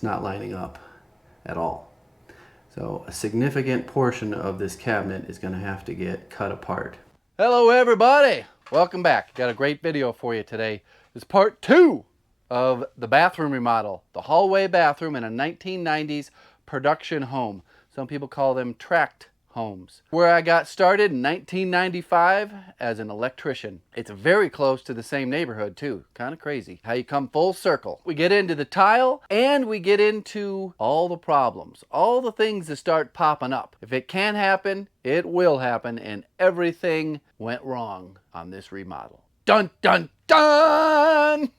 it's not lining up at all. So a significant portion of this cabinet is going to have to get cut apart. Hello everybody! Welcome back. Got a great video for you today. It's part 2 of the bathroom remodel. The hallway bathroom in a 1990s production home. Some people call them tract homes. Where I got started in 1995 as an electrician. It's very close to the same neighborhood too. Kind of crazy how you come full circle. We get into the tile and we get into all the problems, all the things that start popping up. If it can happen, it will happen, and everything went wrong on this remodel. Dun dun dun!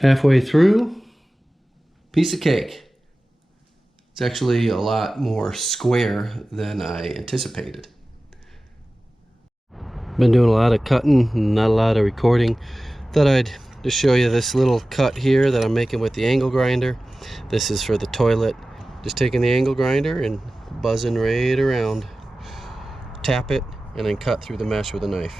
Halfway through, piece of cake. It's actually a lot more square than I anticipated. Been doing a lot of cutting and not a lot of recording. Thought I'd just show you this little cut here that I'm making with the angle grinder. This is for the toilet. Just taking the angle grinder and buzzing right around. Tap it and then cut through the mesh with a knife.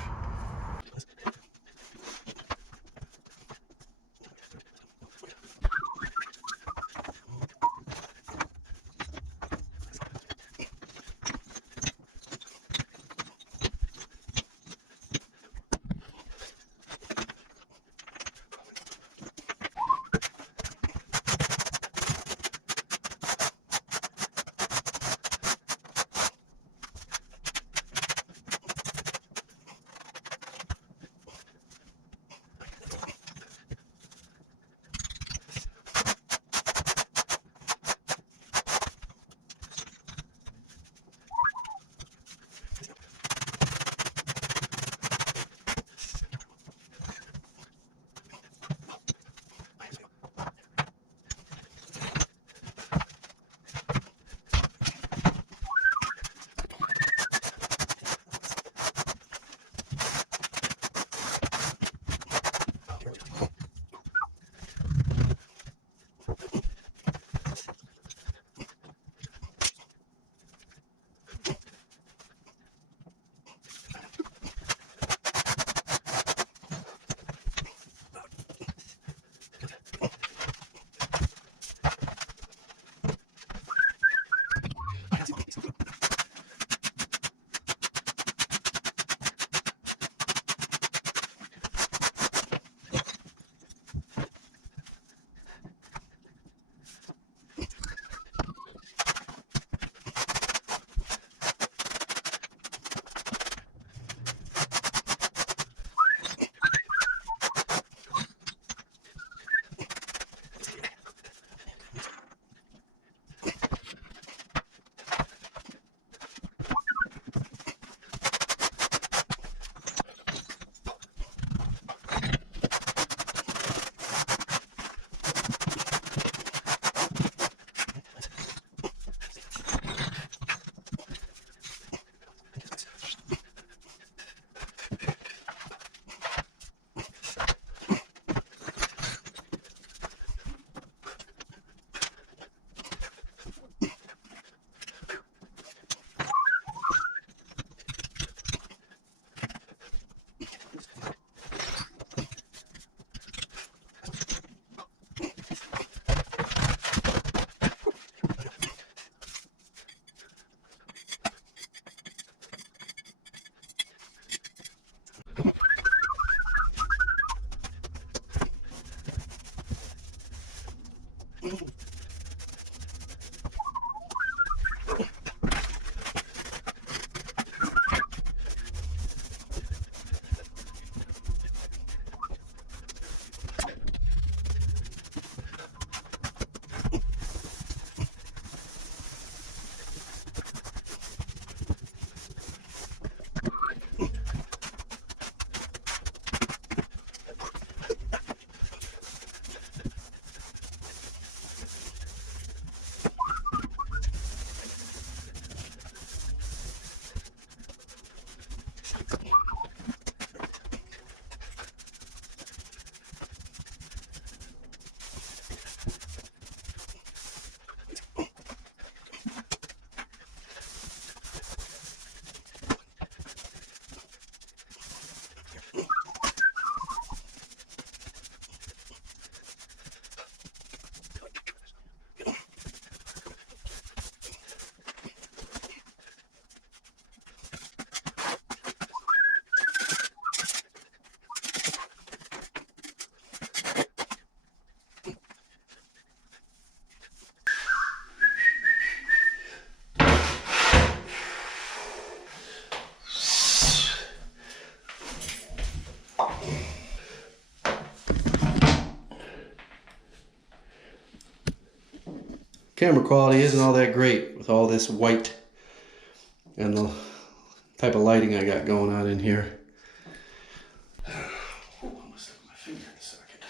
Camera quality isn't all that great with all this white and the type of lighting I got going on in here. I'm gonna stick my finger in a second.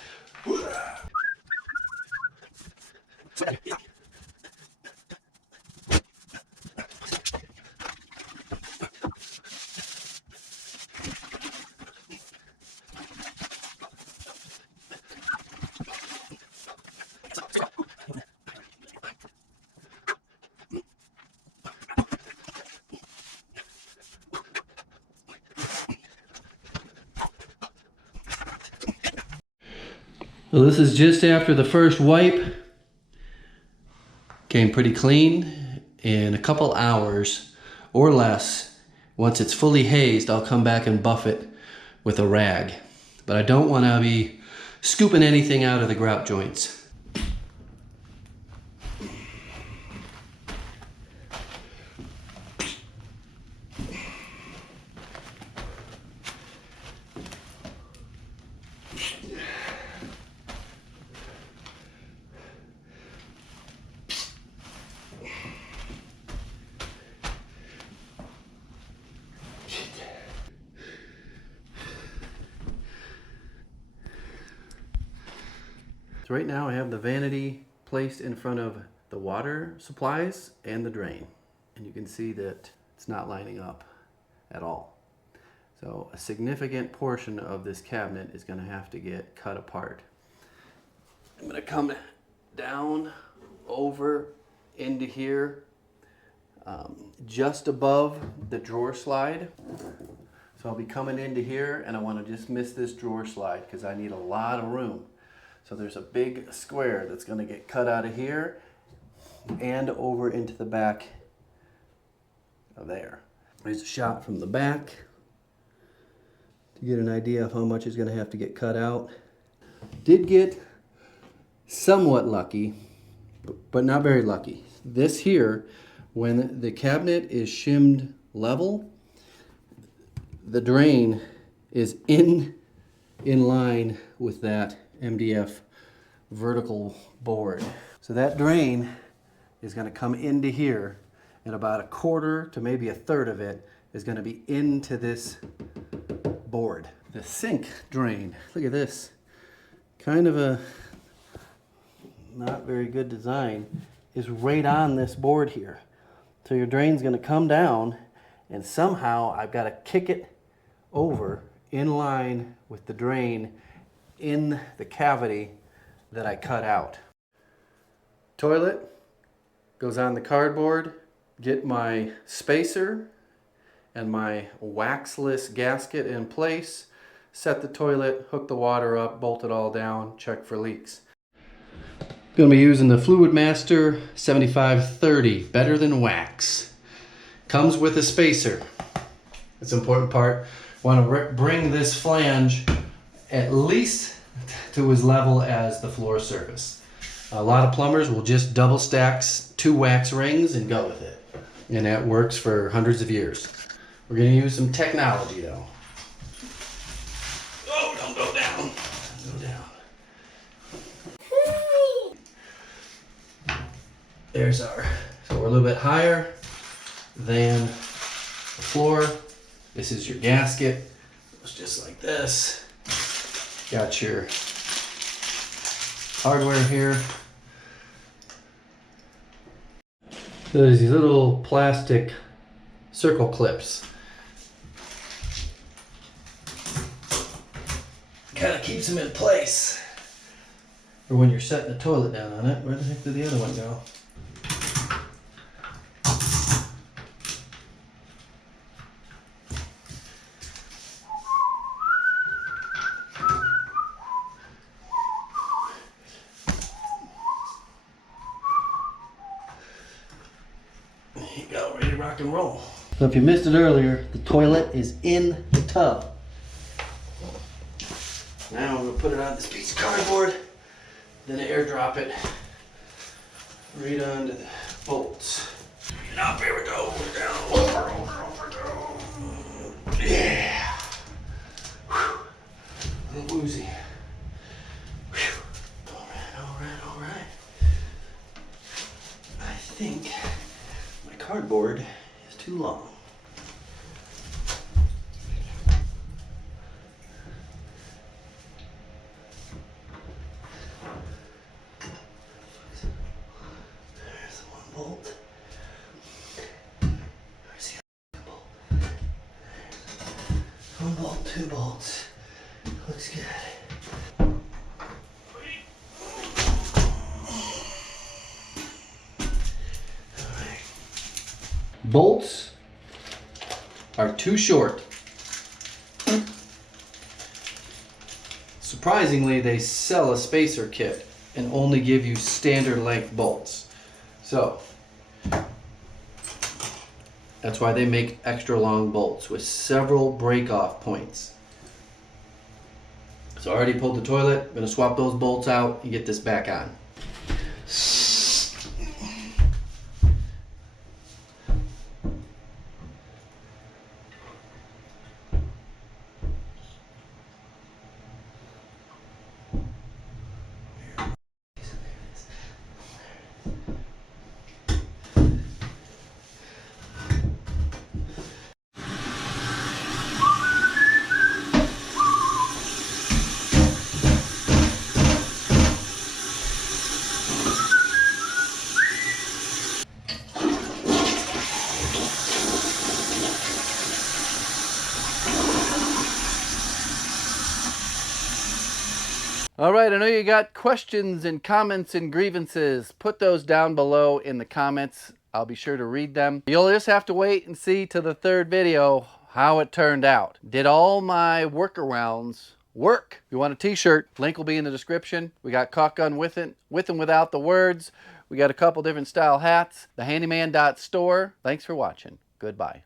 Well, this is just after the first wipe. Came pretty clean. In a couple hours or less, once it's fully hazed, I'll come back and buff it with a rag. But I don't want to be scooping anything out of the grout joints. So right now I have the vanity placed in front of the water supplies and the drain. And you can see that it's not lining up at all. So a significant portion of this cabinet is going to have to get cut apart. I'm going to come down over into here, just above the drawer slide. So I'll be coming into here, and I want to just miss this drawer slide because I need a lot of room. So there's a big square that's going to get cut out of here and over into the back of there. There's a shot from the back to get an idea of how much is going to have to get cut out. Did get somewhat lucky, but not very lucky. This here, when the cabinet is shimmed level, the drain is in line with that MDF vertical board. So that drain is going to come into here, and about a quarter to maybe a third of it is going to be into this board. The sink drain, look at this, kind of a not very good design, is right on this board here. So your drain's going to come down, and somehow I've got to kick it over in line with the drain in the cavity that I cut out. Toilet goes on the cardboard. Get my spacer and my waxless gasket in place. Set the toilet, hook the water up, bolt it all down, check for leaks. Going to be using the Fluid Master 7530, better than wax. Comes with a spacer. That's an important part. Want to bring this flange at least to as level as the floor surface. A lot of plumbers will just double stack 2 wax rings and go with it. And that works for hundreds of years. We're going to use some technology though. Oh, don't go down. Go down. There's our, so we're a little bit higher than the floor. This is your gasket. It's just like this. Got your hardware here. So there's these little plastic circle clips. Kind of keeps them in place. Or when you're setting the toilet down on it. Where the heck did the other one go? There you go, ready to rock and roll. So if you missed it earlier, the toilet is in the tub. Now I'm going to put it on this piece of cardboard, then airdrop it right onto the bolts. And up, here we go, we're down, over. Yeah. Whew. A little woozy. Whew. All right. cardboard is too long. There's one bolt. There's the other bolt. One bolt, two bolts. Looks good. Bolts are too short. Surprisingly, they sell a spacer kit and only give you standard length bolts. So that's why they make extra long bolts with several break-off points. So I already pulled the toilet. I'm going to swap those bolts out and get this back on. All right, I know you got questions and comments and grievances. Put those down below in the comments. I'll be sure to read them. You'll just have to wait and see to the third video how it turned out. Did all my workarounds work? If you want a t-shirt, link will be in the description. We got caulk gun with and without the words. We got a couple different style hats. The handyman.store. Thanks for watching. Goodbye.